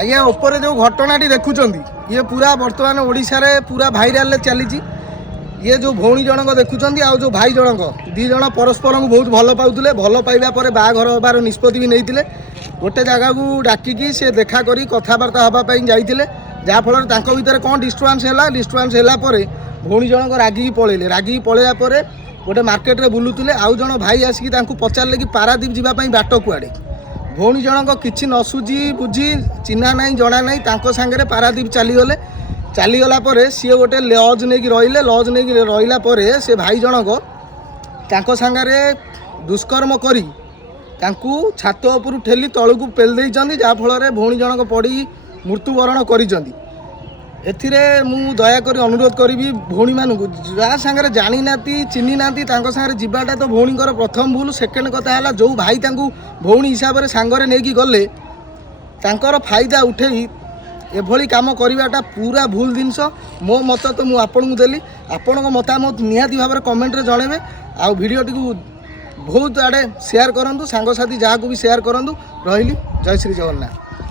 आज्ञा ऊपर जो घटनाटी देखुं ये पूरा बर्तमान ओडिशा रे पूरा भाइराल चली ये जो भौणी जनक देखुं आउ जो भाई जनक दी जन परस्पर को बहुत भल पाउले भल पाइबा पर बाहाघर हबार निष्पत्ति भी नहीं गोटे जगह को डाकिकी से देखा करी कथबार्ता हाँपाई जाते जहाँफल भर कौन डिस्टर्बान्स है डिस्टर्बान्स है भौणी जनक रागिकी पलैला गोटे मार्केट रे बुलुले आउ जन भाई आसिक पचारे कि पारादीप जावाई बाट कुआड़े भौणी जनक किसी न सुझी बुझी चिन्हा ना जना ना सांगे पारादीप चलीगला सी गोटे लज नहीं रही लज नहीं रहा से भाई जनक सांगे दुष्कर्म करी छात उपर ठेली तलू पेल जहाँफल भौणी जनक पड़ी मृत्युवरण कर मु दयाक अनुरोध करी भौणी मानू जहाँ सांगे जानी ना चिन्ही ना सांगे जीवाटा तो भौणीकर प्रथम भूल सेकेंड कथा है जो भाई भौणी हिसाब से सांगरे नहीं गले फायदा उठे एभली काम करवाटा पूरा भूल जिनस मो मत तो मुझे आपन को देली आपण मतामत निहाती भाव में कमेंट रे जनइबे आ भिडियोटी को बहुत आड़े शेयर करूँ सांगसाथी जहाँ को भी शेयर करूँ रही जय श्री जगन्नाथ।